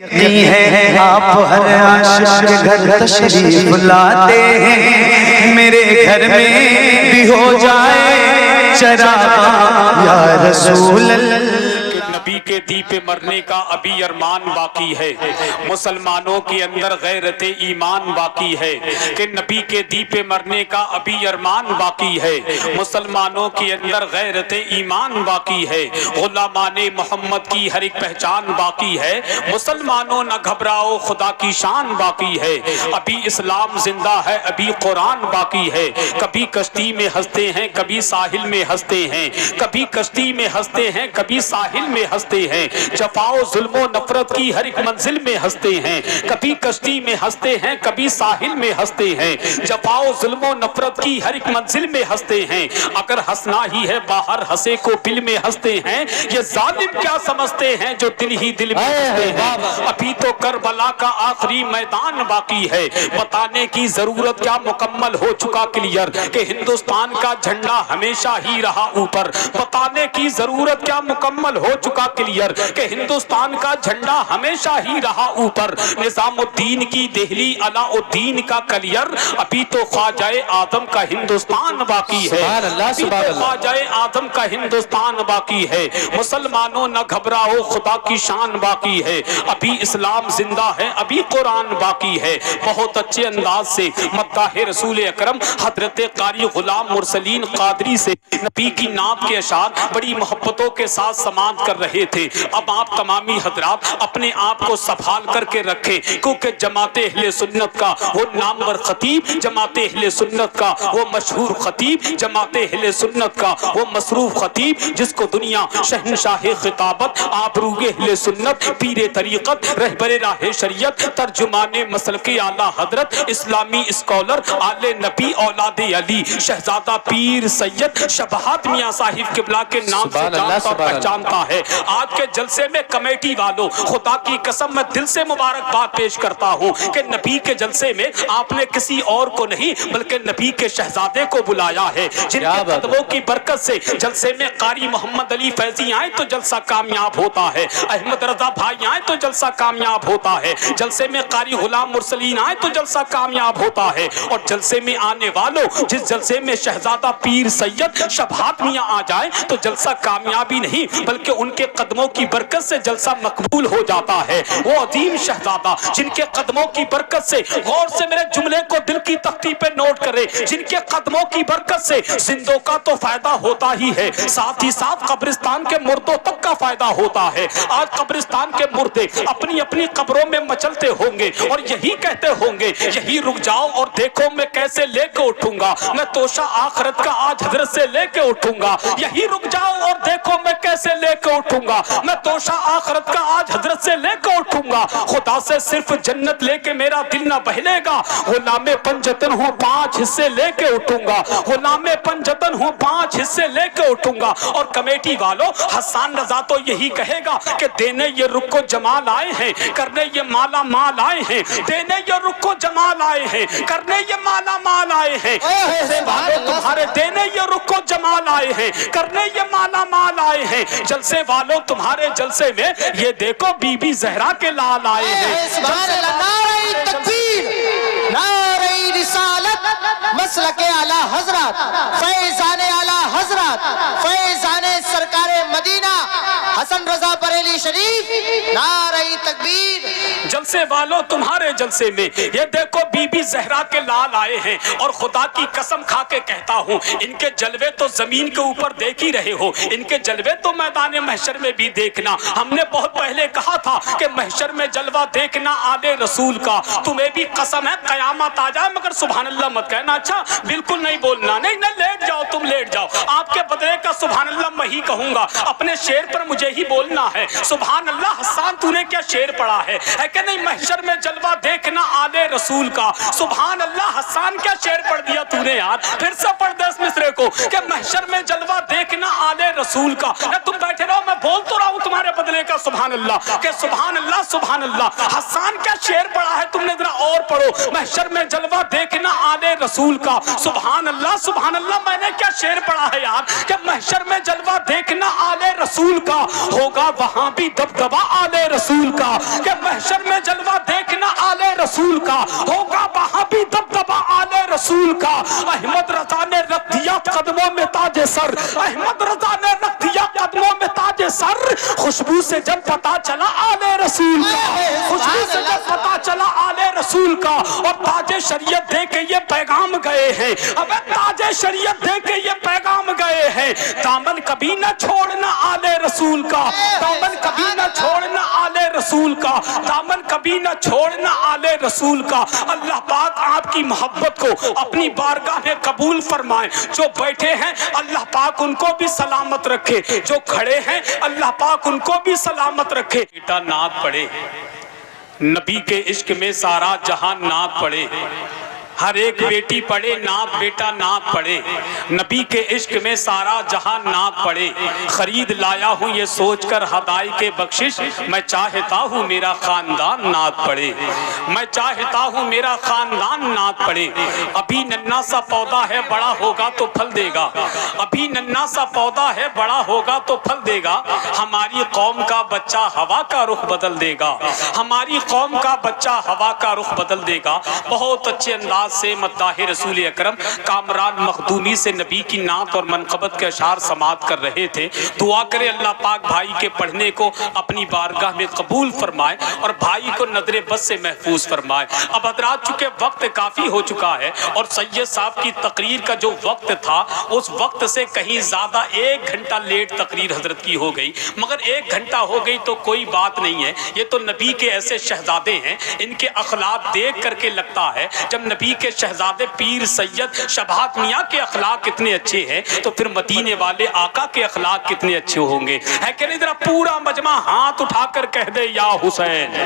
یقین ہے آپ ہر عاشق کے گھر تشریف لاتے ہیں، میرے گھر میں بھی ہو جائے چراغاں یا رسول اللہ۔ نبی کے دیپ مرنے کا ابھی ارمان باقی ہے، مسلمانوں کے اندر غیرت ایمان باقی ہے کہ نبی کے دیپ مرنے کا ابھی ارمان باقی ہے، مسلمانوں کے اندر غیرت ایمان باقی ہے، غلامان محمد کی ہر ایک پہچان باقی ہے، مسلمانوں نہ گھبراؤ خدا کی شان باقی ہے، ابھی اسلام زندہ ہے، ابھی قرآن باقی ہے، کبھی کشتی میں ہنستے ہیں کبھی ساحل میں ہنستے ہیں، کبھی کشتی میں ہنستے ہیں کبھی ساحل میں ہنستے ہیں، جفا و ظلم و نفرت کی ہر ایک منزل میں ہنستے ہیں، کبھی کشتی میں ہنستے ہیں کبھی ساحل میں ہنستے ہیں، جفا و ظلم و نفرت کی ہر ایک منزل میں ہنستے ہیں، اگر ہنسنا ہی ہے باہر ہنسے کو دل میں ہنستے ہیں، یہ ظالم کیا سمجھتے ہیں جو دل ہی دل میں ہنستے ہیں، ابھی تو کربلا کا آخری میدان باقی ہے، بتانے کی ضرورت کیا مکمل ہو چکا کلیئر کہ ہندوستان کا جھنڈا ہمیشہ ہی رہا اوپر، بتانے کی ضرورت کیا مکمل ہو چکا کلیئر کہ ہندوستان کا جھنڈا ہمیشہ ہی رہا اوپر، نظام الدین کی دہلی علاء الدین کا کلیئر، ابھی تو خواجہ آدم کا ہندوستان باقی ہے، ابھی تو خواجہ آدم کا ہندوستان باقی ہے، مسلمانوں نہ گھبراؤ خدا کی شان باقی ہے، ابھی اسلام زندہ ہے ابھی قرآن باقی ہے، بہت اچھے انداز سے مداح رسول اکرم حضرت قاری غلام مرسلین قادری سے نبی کی نعت کے اشعار بڑی محبتوں کے ساتھ سماعت کر رہے تھے، اب آپ تمامی حضرات اپنے آپ کو سنبھال کر کے رکھیں، کیونکہ جماعت اہل سنت کا وہ نامور خطیب، جماعت اہل سنت کا وہ مشہور خطیب، جماعت اہل سنت کا وہ مصروف خطیب، جس کو دنیا شہنشاہ خطابت، آبرو اہل سنت، پیر طریقت، رہبر راہ شریعت، ترجمان مسلک اعلی حضرت، اسلامی اسکالر، آل نبی اولاد علی، شہزادہ پیر سید شبہات میاں صاحب قبلہ کے نام سے جانتا اور پہچانتا ہے۔ آج کے جلسے میں کمیٹی والوں خدا کی قسم میں دل سے مبارکباد پیش کرتا ہوں کہ نبی کے جلسے میں آپ نے کسی اور کو نہیں بلکہ نبی کے شہزادے کو بلایا ہے، جن کے قدموں کی برکت سے جلسے میں قاری محمد علی فیضی آئے تو جلسہ کامیاب ہوتا ہے، احمد رضا بھائی آئے تو جلسہ کامیاب ہوتا ہے، جلسے میں قاری غلام مرسلین آئے تو جلسہ کامیاب ہوتا ہے، اور جلسے میں آنے والوں جس جلسے میں شہزادہ پیر سید شبہات میاں آ جائے تو جلسہ کامیابی نہیں بلکہ ان کے قدموں کی برکت سے جلسہ مقبول ہو جاتا ہے، وہ عظیم شہزادہ جن کے قدموں کی برکت سے، غور سے میرے جملے کو دل کی تختی پہ نوٹ کرے، جن کے قدموں کی برکت سے زندوں کا تو فائدہ ہوتا ہی ہے، ساتھ ہی ساتھ قبرستان کے مردوں تک کا فائدہ ہوتا ہے، آج قبرستان کے مردے اپنی اپنی قبروں میں مچلتے ہوں گے اور یہی کہتے ہوں گے یہی رک جاؤ اور دیکھو میں کیسے لے کے اٹھوں گا، میں توشہ آخرت کا آج حضرت سے لے کے اٹھوں گا، یہی رک جاؤ اور دیکھو میں کیسے لے کے اٹھوں گا، میں توشہ آخرت کا آج حضرت سے لے کے اٹھوں گا، خدا سے صرف جنت لے کے میرا دل نہ بہلے گا، غلام پنجتن ہوں 5 حصے لے کے اٹھوں گا، غلام پنجتن ہوں 5 حصے لے کے اٹھوں گا، اور کمیٹی والوں حسان رضا تو یہی کہے گا کہ دینے یہ رک کو جمال آئے ہیں، کرنے یہ مالا مال آئے ہیں، دینے یہ رک کو جمال آئے ہیں، کرنے یہ مالا مال آئے ہیں، جلسے والوں تمہارے دینے یہ رک کو جمال آئے ہیں، کرنے یہ مالا مال آئے ہیں، جلسے والوں تمہارے جلسے میں یہ دیکھو بی بی زہرا کے لال آئے ہیں، سبحان اللہ، نعرہ تکبیر، نعرہ رسالت، مسلک اعلی حضرت، فیضان اعلی حضرت، فیضان سرکار مدینہ حسن رضا بریلی شریف، نعرہ تکبیر۔ جلسے والوں تمہارے جلسے میں یہ دیکھو بی بی زہرا کے لال آئے ہیں، اور خدا کی قسم کھا کے کہتا ہوں ان کے جلوے تو زمین کے اوپر دیکھ ہی رہے ہو، ان کے جلوے تو میدان محشر میں بھی دیکھنا، ہم نے بہت پہلے کہا تھا کہ محشر میں جلوہ دیکھنا آل رسول کا، تمہیں بھی قسم ہے قیامت آ جائے مگر سبحان اللہ مت کہنا، اچھا بالکل نہیں بولنا، نہیں نہ لیٹ جاؤ، تم لیٹ جاؤ، آپ کے بدلے کا سبحان اللہ میں ہی کہوں گا، اپنے شعر پر مجھے ہی بولنا ہے، سبحان اللہ حسان تو نے کیا شعر پڑھا ہے کہ کہ نہیں محشر میں جلوہ دیکھنا آلے رسول کا. سبحان اللہ حسان کیا شعر پڑھ دیا تو نے یار, پھر سے پڑھ دے اس مصرے کو کہ محشر میں جلوہ دیکھنا آلے رسول کا. تم بیٹھے رہو میں بول تو رہا ہوں تمہارے بدلے کا سبحان اللہ کہ سبحان اللہ سبحان اللہ. حسان کیا شعر پڑھا ہے تم نے, ذرا اور پڑھو. محشر میں جلوہ دیکھنا آلے رسول کا. سبحان اللہ سبحان اللہ. میں نے کیا شعر پڑھا ہے یار کہ محشر میں جلوہ دیکھنا آلے رسول کا, ہوگا وہاں بھی دبدبا آلے رسول کا. کہ محشر میں جلوہ دیکھنا آلے رسول کا, ہوگا وہاں بھی دبدبا آلے رسول کا. احمد رضا نے رکھ دیا قدموں میں تاج سر, احمد رضا نے رکھ دیا قدموں میں تاج سر. خوشبو سے جب پتا چلا آلے رسول کا, خوشبو سے جب پتا چلا آلے رسول کا. اور تاج شریعت دے کے یہ پیغام گئے ہیں, اب تاج شریعت دے کے یہ پیغام گئے ہیں. دامن کبھی نہ چھوڑنا آلے رسول کا, دامن کبھی نہ چھوڑنا آلے رسول کا, دامن کبھی نہ چھوڑنا آلے رسول کا. اللہ پاک آپ کی محبت کو اپنی بارگاہ میں قبول فرمائے. جو بیٹھے ہیں اللہ پاک ان کو بھی سلامت رکھے, جو کھڑے ہیں اللہ پاک ان کو بھی سلامت رکھے. بیٹا نعت پڑھے, نبی کے عشق میں سارا جہان نعت پڑھے. ہر ایک بیٹی پڑھے نعت, بیٹا نعت پڑھے. نبی کے عشق میں سارا جہان نعت پڑھے. خرید لایا ہوں یہ سوچ کر ہدائی کے بخشش, میں چاہتا ہوں میرا خاندان نعت پڑھے, میں چاہتا ہوں میرا خاندان نعت پڑھے. ابھی ننھا سا پودا ہے بڑا ہوگا تو پھل دے گا, ابھی ننھا سا پودا ہے بڑا ہوگا تو پھل دے گا. ہماری قوم کا بچہ ہوا کا رخ بدل دے گا, ہماری قوم کا بچہ ہوا کا رخ بدل دے گا. بہت اچھے انداز سے مداح رسول اکرم کامران مخدومی سے نبی کی نعت اور منقبت کے اشعار سماعت کر رہے تھے. دعا کرے اللہ پاک بھائی کے پڑھنے کو اپنی بارگاہ میں قبول فرمائے اور بھائی کو نظر بد سے محفوظ فرمائے. اب حضرات چونکہ وقت کافی ہو چکا ہے اور سید صاحب کی تقریر کا جو وقت تھا اس وقت سے کہیں زیادہ 1 گھنٹہ لیٹ تقریر حضرت کی ہو گئی, مگر 1 گھنٹہ ہو گئی تو کوئی بات نہیں ہے. یہ تو نبی کے ایسے شہزادے ہیں, ان کے اخلاق دیکھ کر کے لگتا ہے جب نبی کے شہزادے پیر سید شبات میاں کے اخلاق کتنے اچھے ہیں تو پھر مدینے والے آقا کے اخلاق کتنے اچھے ہوں گے. ہے کہ نہیں؟ ذرا پورا مجمع ہاتھ اٹھا کر کہہ دے یا حسین.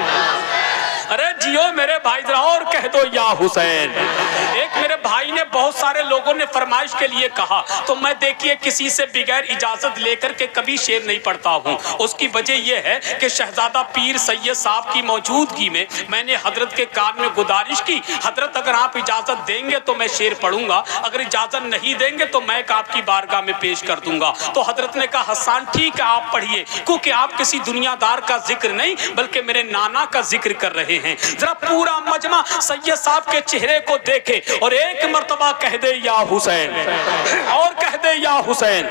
ارے جیو میرے بھائی, ذرا اور کہہ دو یا حسین. ایک میرے بھائی نے, بہت سارے لوگوں نے فرمائش کے لیے کہا تو میں دیکھیے کسی سے بغیر اجازت لے کر کے کبھی شعر نہیں پڑھتا ہوں. اس کی وجہ یہ ہے کہ شہزادہ پیر سید صاحب کی موجودگی میں نے حضرت کے کان میں گزارش کی, حضرت اگر آپ اجازت دیں گے تو میں شعر پڑھوں گا, اگر اجازت نہیں دیں گے تو میں آپ کی بارگاہ میں پیش کر دوں گا. تو حضرت نے کہا حسان ٹھیک ہے آپ پڑھیے, کیونکہ آپ کسی دنیا دار کا ذکر نہیں بلکہ میرے نانا کا ذکر کر رہے ہیں. ذرا پورا مجمع سید صاحب کے چہرے کو دیکھے اور ایک مرتبہ کہہ دے یا حسین, اور کہہ دے یا حسین.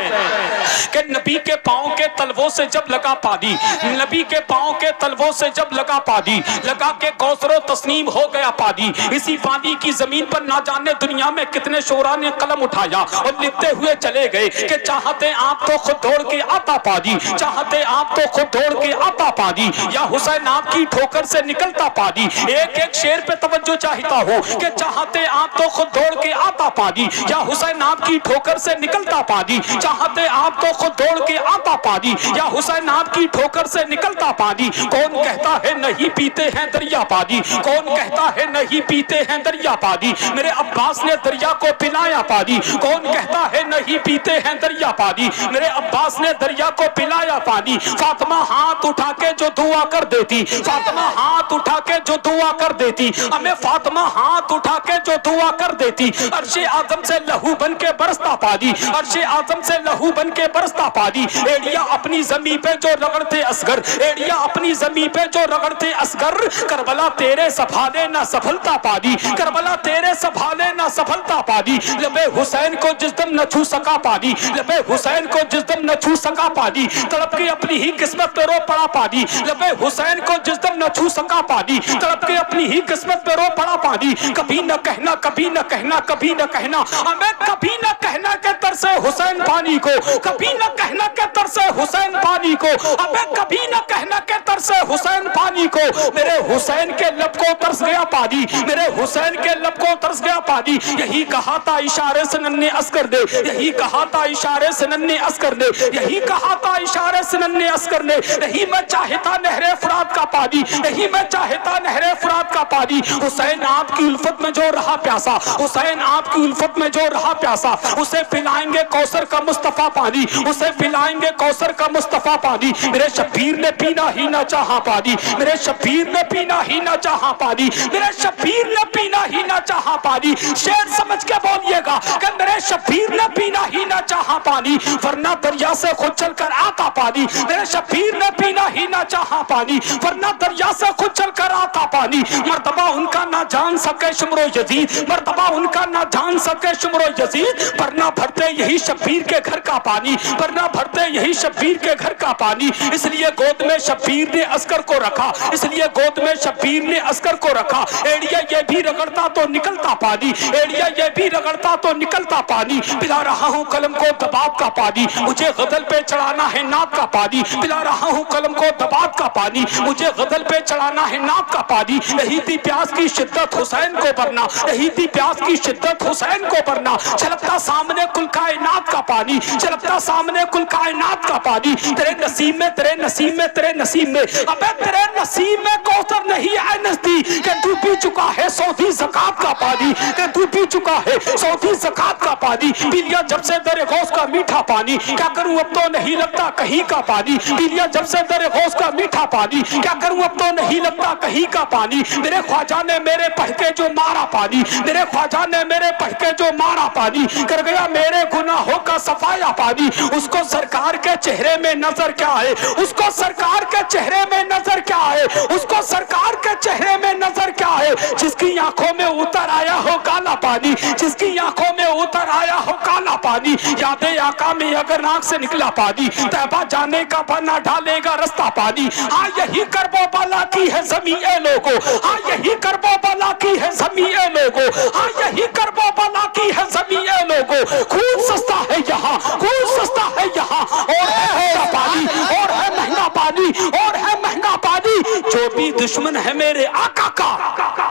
کہ نبی کے پاؤں کے تلووں سے جب لگا پانی, نبی کے پاؤں کے تلووں سے جب لگا پانی, لگا کے کوثر و تسنیم ہو گیا پانی. اسی پانی کی زمین پر نہ جانے دنیا میں کتنے شعراء نے قلم اٹھایا اور لکھتے ہوئے چلے گئے کہ چاہتے آپ تو خود دوڑ کے آتا پانی, چاہتے آپ تو خود دوڑ کے آتا پانی, یا حسین آپ کی ٹھوکر سے نکلتا پانی. ایک ایک شعر پہ توجہ چاہتا ہوں کہ چاہتے آپ تو خود دوڑ کے آتا پانی, یا حسین آپ کی ٹھوکر سے نکلتا پانی, چاہتے آپ تو خود دوڑ کے آتا پانی, یا حسین آپ کی ٹھوکر سے نکلتا پانی. کون کہتا ہے نہیں پیتے ہیں دریا پانی, کون کہتا ہے نہیں پیتے ہیں دریا پانی, میرے عباس نے دریا کو پلایا پانی. کون کہتا ہے نہیں پیتے ہیں دریا پانی, میرے عباس نے دریا کو پلایا پانی. فاطمہ ہاتھ اٹھا کے جو دعا کر دیتی, فاطمہ ہاتھ اٹھا کے جو دعا کر دیتی, ہمیں فاطمہ ہاتھ اٹھا کے جو دعا کر دیتی. عرش اعظم سے لہو بن کے برستا پانی, عرش اعظم سے لہو بن کے برستا پانی. ایڑیا اپنی زمین پہ جو رگڑتے اصغر, ایڑیا اپنی زمین پہ جو رگڑتے اصغر, کربلا تیرے سنبھالے نہ سنبھلتا پانی, کربلا تیرے سنبھالے نہ سنبھلتا پانی. لبے حسین کو جس دم نہ چھو سکا پانی, لبے حسین کو جس دم نہ چھو سکا پانی, تڑپ کے اپنی ہی قسمت پہ رو پڑا پانی. لبے حسین کو جس دم نہ چھو سکا پانی, تڑپ کے اپنی ہی قسمت پہ رو پڑا پانی. کبھی نہ کہنا, کبھی نہ کہنا, کبھی نہ کہنا, ہمیں کبھی نہ کہنا کہ ترسے حسین پانی کو, کبھی نہ کہنا کہ ترسے حسین پانی کو, ہمیں کبھی نہ کہنا کہ ترسے حسین پانی کو. میرے حسین کے لب کو ترس گیا پانی, میرے حسین کے لب کو ترس گیا پانی. یہی کہا تھا اشارے سے ننھے عسکر نے, یہی کہا تھا اشارے سے ننھے عسکر نے, یہی کہا تھا اشارے سے ننھے عسکر نے. یہی میں چاہتا نہر فرات کا پانی, یہی میں چاہتا بہتا نہر فرات کا پانی، حسین آپ کی الفت میں جو رہا پیاسا، حسین آپ کی الفت میں جو رہا پیاسا، اسے پلائیں گے کوثر کا مصطفیٰ پانی، اسے پلائیں گے کوثر کا مصطفیٰ پانی۔ میرے شبیر نے پینا ہی نہ چاہا پانی، میرے شبیر نے پینا ہی نہ چاہا پانی، میرے شبیر نے پینا ہی نہ چاہا پانی۔ شعر سمجھ کے بولیے گا کہ میرے شبیر نے پینا ہی نہ چاہا پانی، ورنہ دریا سے خود چل کر آتا پانی۔ میرے شبیر نے پینا ہی نہ چاہا پانی، ورنہ دریا سے خود چل کر آتا پانی۔ مرتبہ ان کا نہ جان سکے شمر و یزید، مرتبہ ان کا نہ جان سکے شمر و یزید، ورنہ بھرتے یہی شبیر کے گھر کا پانی، ورنہ بھرتے یہی شبیر کے گھر کا پانی۔ اس لیے گود میں شبیر نے عسکر کو رکھا، اس لیے گود میں شبیر نے عسکر کو رکھا۔ ایڑیا یہ بھی رگڑتا تو نکلتا پانی، ایڑیا یہ بھی رگڑتا تو نکلتا پانی۔ پلا رہا ہوں قلم کو دباب کا پانی، مجھے غزل پہ چڑھانا ہے نعت کا پانی۔ پلا رہا ہوں قلم کو دباب کا پانی، مجھے غزل پہ چڑھانا ہے نعت کا پانی۔ یہی تھی پیاس کی شدت حسین کو بھرنا، یہی تھی پیاس کی شدت حسین کو بھرنا۔ چھلکتا سامنے کل کائنات کا پانی، چھلکتا سامنے کل کائنات کا پانی۔ تیرے نصیب میں، تیرے نصیب میں، تیرے نصیب میں، ابے تیرے نصیب میں کوثر نہیں ہے نزدیک، کہ تو پی چکا ہے سعودی زکات کا پانی، کہ تو پی چکا ہے سعودی زکات کا پانی۔ پی لیا جب سے در غوث کا میٹھا پانی، کیا کروں اب تو نہیں لگتا کہیں کا پانی۔ پی لیا جب سے در غوث کا میٹھا پانی، کیا کروں اب تو نہیں لگتا کہیں کا پانی۔ میرے خواجہ نے میرے پڑھ کے جو مارا پانی، میرے خواجہ نے میرے پڑھ کے جو مارا پانی، کر گیا میرے گناہوں کا صفایا پانی۔ اس کو سرکار کے چہرے میں نظر کیا ہے، اس کو سرکار کے چہرے میں نظر کیا ہے، اس کو سرکار کے چہرے میں نظر کیا ہے، جس کی آنکھوں میں اتر آیا ہو کالا پانی، جس کی آنکھوں میں اتر آیا ہو کالا پانی۔ یاد آقا میں اگر ناک سے نکلا پانی، طیبہ جانے کا بنا ڈالے گا رستہ پانی۔ ہاں یہی کرب و بلا کی ہے زمین اے لوگو، ہاں یہی کرب و بلا کی ہے زمین اے لوگو، ہاں یہی کرب و بلا کی ہے زمین اے لوگو۔ خون سستا ہے یہاں، خون سستا ہے یہاں، اور ہے مہنگا پانی، اور ہے مہنگا پانی، اور ہے مہنگا پانی۔ جو بھی دشمن ہے میرے آقا کا،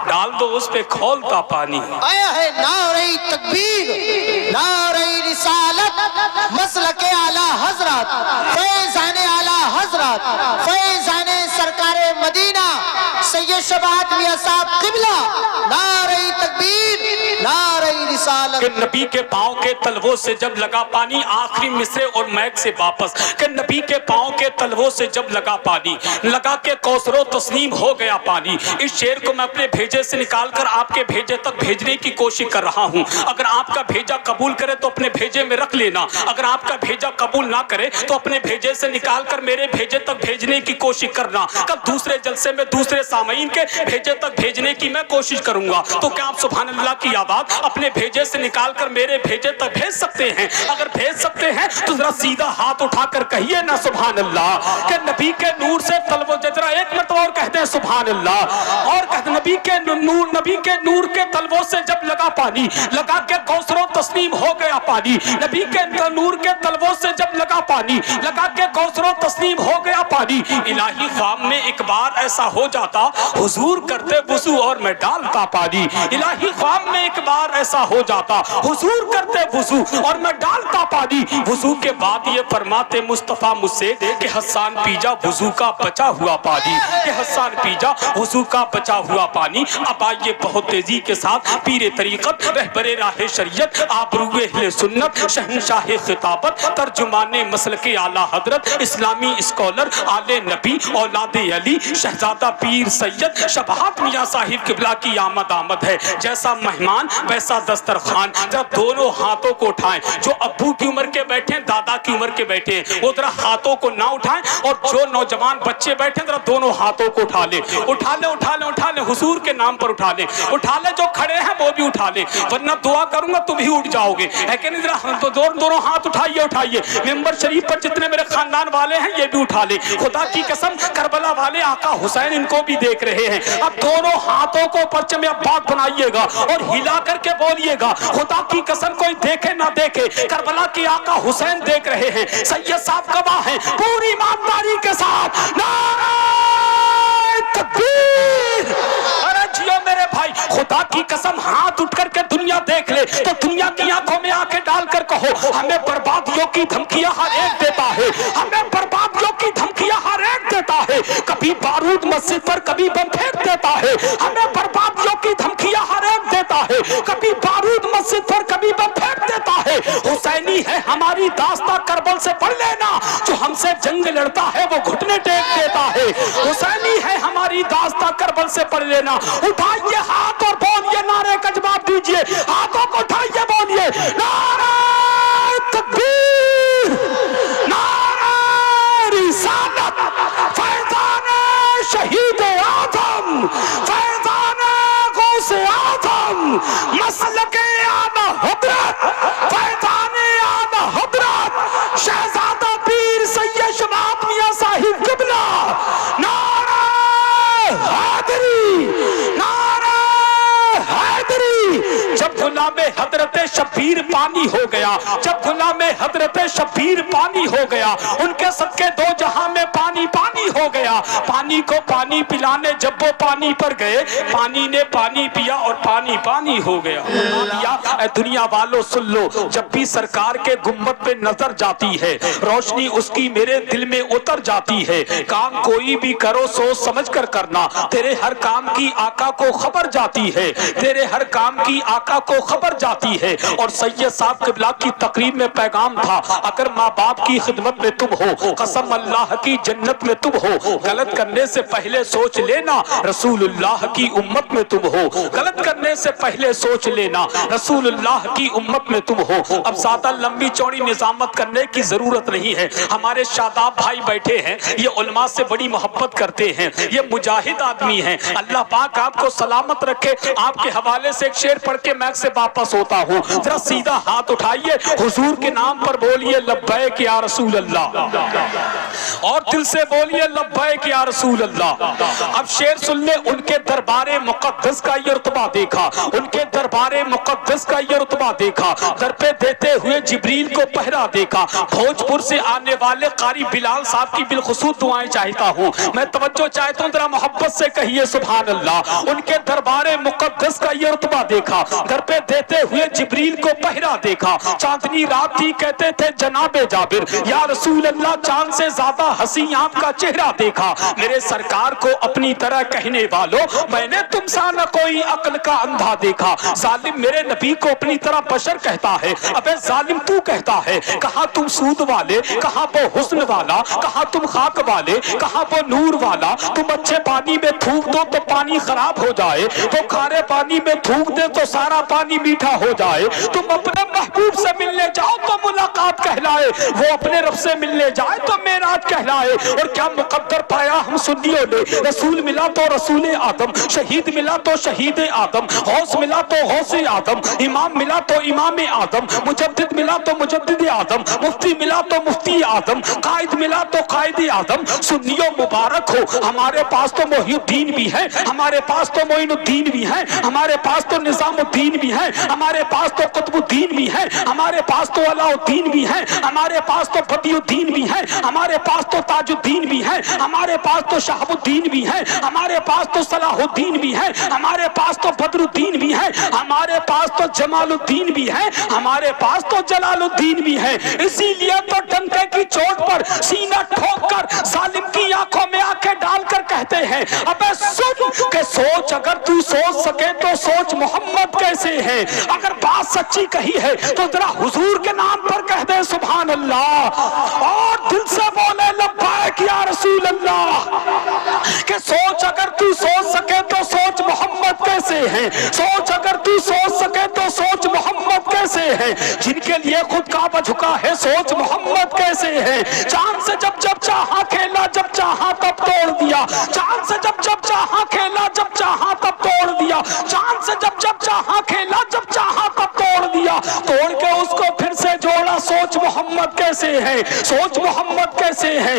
ڈال دو اس پہ کھولتا پانی۔ آیا ہے نعرہ تکبیر، نعرہ رسالت، مسلک اعلی حضرت، فیضان اعلی حضرت، فیضان سرکار مدینہ سید شفاعت میاں صاحب قبلہ، نعرہ تکبیر، نعرہ رسالت۔ کہ نبی کے پاؤں کے تلووں سے جب لگا پانی، آخری مصرے اور میک سے واپس، کہ نبی کے پاؤں کے تلووں سے جب لگا پانی، لگا کے کوثر و تسنیم ہو گیا پانی۔ اس شعر کو میں اپنے بھیجے سے نکال کر آپ کے بھیجے تک بھیجنے کی کوشش کر رہا ہوں۔ اگر آپ کا بھیجا قبول کرے تو اپنے بھیجے میں رکھ لینا، اگر آپ کا بھیجا قبول نہ کرے تو اپنے بھیجے سے نکال کر میرے بھیجے تک بھیجنے کی کوشش کرنا۔ کل دوسرے جلسے میں دوسرے سامعین کے بھیجے تک بھیجنے کی میں کوشش کروں گا، تو کیا آپ سبحان اللہ کی آواز اپنے بھیجے سے نکال کر میرے بھیجے تک بھیج سکتے ہیں؟ اگر بھیج سکتے ہیں تو ذرا سیدھا ہاتھ اٹھا کر کہیے نا سبحان اللہ، کہ نبی کے نور سے تلو، ذرا ایک مرتبہ اور کہتے ہیں سبحان اللہ، اور کہتے ہیں نبی کے نور کے تلووں سے جب لگا پانی، لگا کے کوثر و تسنیم ہو گیا پانی۔ نبی کے نور کے تلووں سے جب لگا پانی، لگا کے کوثر و تسنیم ہو گیا پانی۔ الہی خواب میں ایک بار ایسا ہو جاتا، حضور کرتے وضو اور میں ڈالتا پانی۔ الہی خواب میں ایک بار ایسا ہو جاتا، حضور کرتے وضو اور میں ڈالتا پانی۔ وضو کے بعد یہ فرماتے مصطفیٰ مجھ سے کہ حسان پی جا وضو کا بچا ہوا پانی، کہ حسان پی جا وضو کا بچا ہوا پانی۔ اب آئیے بہت تیزی کے ساتھ پیر طریقت، رہبر راہ شریعت، آبرو اہل سنت، شہنشاہ خطابت، ترجمان مسلک اعلی حضرت، اسلامی اسکالر، آل نبی، اولاد علی، شہزادہ پیر سید شفاعت میاں صاحب قبلہ کی آمد ہے۔ جیسا مہمان ویسا دسترخوان، جب دونوں ہاتھوں کو اٹھائیں، جو ابو کی عمر کے بیٹھے ہیں، دادا کی عمر کے بیٹھے ہیں، وہ ذرا ہاتھوں کو نہ اٹھائیں، اور جو نوجوان بچے بیٹھے ہیں ذرا دونوں ہاتھوں کو اٹھا لیں، اٹھا لیں، اٹھا لیں، اٹھا لیں، حضور کے نام پر اٹھا لیں، اٹھا لیں، جو کھڑے ہیں وہ بھی اٹھا لیں، ورنہ دعا کروں گا تم ہی اٹھ جاؤ گے، ہے کہ نہیں؟ ذرا دونوں ہاتھ اٹھائیے، اٹھائیے، ممبر شریف پر جتنے میرے خاندان والے ہیں یہ بھی اٹھا لیں۔ خدا کی قسم کربلا والے آقا حسین ان کو بھی دیکھ رہے ہیں۔ اب دونوں ہاتھوں کو پرچم عباس بنائیے گا اور ہلا کر کے بولیے گا، خدا کی قسم کوئی دیکھے نہ دیکھے کربلا کے آقا حسین دیکھ رہے ہیں۔ سید صاحب گواہ ہیں پوری ایمانداری کے ساتھ، نعرہ تکبیر! ارے جیو میرے بھائی، خدا خدا کی قسم ہاتھ اٹھ کر کے دنیا دیکھ لے تو دنیا کی آنکھوں میں آنکھیں ڈال کر کہو ہمیں بربادیوں کی دھمکیاں ہر ایک دیتا ہے, ہمیں بربادیوں کی دھمکیاں ہر ایک دیتا ہے, کبھی بارود مسجد پر کبھی بم پھینک دیتا ہے, ہمیں بربادیوں کی دھمکیاں ہر ایک دیتا ہے, کبھی بارود مسجد پر کبھی بم پھینک دیتا ہے. حسینی ہے ہماری داستاں کربل سے پڑھ لینا, جو ہم سے جنگ لڑتا ہے وہ گھٹنے ٹیک دیتا ہے. حسینی ہے ہماری داستاں کربل سے پڑھ لینا. اٹھائیے ہاتھ اور بولیے نعرے کا جواب دیجئے, ہاتھوں کو اٹھائیے بولیے نعرہ تکبیر, نعرہ رسالت, فیضان شہید آدم, فیضان غوث آدم, مسلک اعلی حضرت, فیضان اعلی حضرت شہزادہ پیر سید شماعت میاں صاحب قبلہ. نعرہ حیدری, نعرہ حیدری. جب غلام حضرت شبیر پانی ہو گیا, جب غلام حضرت شبیر پانی ہو گیا, ان کے صدقے دو جہاں میں پانی پانی ہو گیا. پانی کو پانی پلانے جب وہ پانی پر گئے, پانی نے پانی پیا اور پانی پانی ہو گیا. اے دنیا والوں سن لو, جب بھی سرکار کے گنبد پہ نظر جاتی ہے روشنی اس کی میرے دل میں اتر جاتی ہے. کام کوئی بھی کرو سوچ سمجھ کر کرنا, تیرے ہر کام کی آقا کو خبر جاتی ہے, تیرے ہر کام کی آقا کو خبر جاتی ہے. اور سید صاحب قبلہ کی تقریر میں پیغام تھا, اگر ماں باپ کی خدمت میں تم ہو, قسم اللہ کی جنت میں تم ہو, غلط کرنے سے پہلے سوچ لینا رسول اللہ کی امت میں تم ہو, غلط کرنے سے پہلے سوچ لینا رسول اللہ کی امت میں تم ہو. اب زیادہ لمبی چوڑی نظامت کرنے کی ضرورت نہیں ہے. ہمارے شاداب بھائی بیٹھے ہیں, یہ علماء سے بڑی محبت کرتے ہیں, یہ مجاہد آدمی ہیں, اللہ پاک آپ کو سلامت رکھے. آپ کے حوالے سے ایک شعر پڑھ کے میں سے واپس ہوتا ہوں. ذرا سیدھا ہاتھ اٹھائیے, حضور کے نام پر بولیے لبیک یا رسول اللہ, اور دل سے بولیے لبیک یا رسول اللہ. اب شعر سن لے, ان کے دربار مقدس کا یہ رتبہ دیکھا, ان کے دربار مقدس کا یہ رتبہ دیکھا, در پہ دیتے ہوئے جبریل کو پہرا دیکھا. بھوجپور سے آنے والے قاری بلال صاحب کی بالخصوص دعائیں چاہتا ہوں, میں توجہ چاہتا ہوں, ذرا محبت سے کہیے سبحان اللہ. ان کے دربار مقدس کا یہ رتبہ دیکھا, در پہ دیتے ہوئے جبریل کو پہرا دیکھا. چاندنی رات تھی کہتے تھے جناب جابر, یا رسول اللہ چاند سے زیادہ حسین آپ کا چہرہ دیکھا. میرے سرکار کو اپنی طرح کہنے والوں, میں نے تم سا نہ کوئی عقل کا اندھا دیکھا. ظالم میرے نبی کو اپنی طرح بشر کہتا ہے, ابے ظالم تو کہتا ہے, کہاں تم سود والے, کہاں وہ حسن والا, کہاں تم خاک والے, کہاں وہ نور والا. تم اچھے پانی میں تھوک دو تو پانی خراب ہو جائے, تو کھارے پانی میں تھوک دے تو سارا پانی میٹھا ہو جائے. تم اپنے محبوب سے ملنے جاؤ تو ملاقات کہلائے, وہ اپنے رب سے ملنے جائے تو معراج کہلائے. اور کیا مقدر پایا ہم سنیوں نے, رسول ملا تو رسول آدم, شہید ملا تو شہید آدم, غوث ملا تو غوث آدم, امام ملا تو امام آدم, مجدد ملا تو مجدد آدم, مفتی ملا تو مفتی آدم, قائد ملا تو قائد آدم. سنیوں مبارک ہو, ہمارے پاس تو محی الدین بھی ہے, ہمارے پاس تو معین الدین بھی ہے, ہمارے پاس تو نظام الدین بھی ہے, ہمارے پاس تو قطب الدین بھی ہے, ہمارے پاس تو علاء الدین بھی ہے, ہمارے پاس تو بدی الدین بھی ہے, ہمارے پاس تو تاج الدین بھی ہے, ہمارے پاس تو شہاب الدین بھی ہے, ہمارے پاس تو صلاح الدین بھی ہے, ہمارے پاس تو بدر الدین بھی ہے, ہمارے پاس تو جمال الدین بھی ہے, ہمارے پاس تو جلال الدین بھی ہے. اسی لیے تو ڈنکے کی چوٹ پر سینہ ٹھوک کر ظالم کی آنکھوں میں آنکھیں ڈال کر کہتے ہیں, ابے سن کہ سوچ, اگر تو سوچ سکے تو سوچ محمد کیسے ہے. اگر بات سچی کہی ہے تو ذرا حضور کے نام پر کہہ دے سبحان اللہ, اور دل سے بولے لبیک یا رسول اللہ. کہ سوچ اگر تو سوچ سکے تو سوچ محمد کیسے ہے, سوچ اگر تو سوچ سکے تو سوچ محمد کیسے ہے. جن کے لیے خود کعبہ جھکا ہے سوچ محمد کیسے ہے. چاند سے جب جب چاہا کھیلا, جب چاہا تب توڑ دیا, چاند سے جب جب چاہا کھیلا, جب چاہا تب توڑ دیا, چاند سے جب جب چاہا کھیلا, جب چاہا تب توڑ دیا, توڑ کے اس کو پھر سے جوڑا. سوچ محمد کیسے ہے, سوچ محمد کیسے ہے,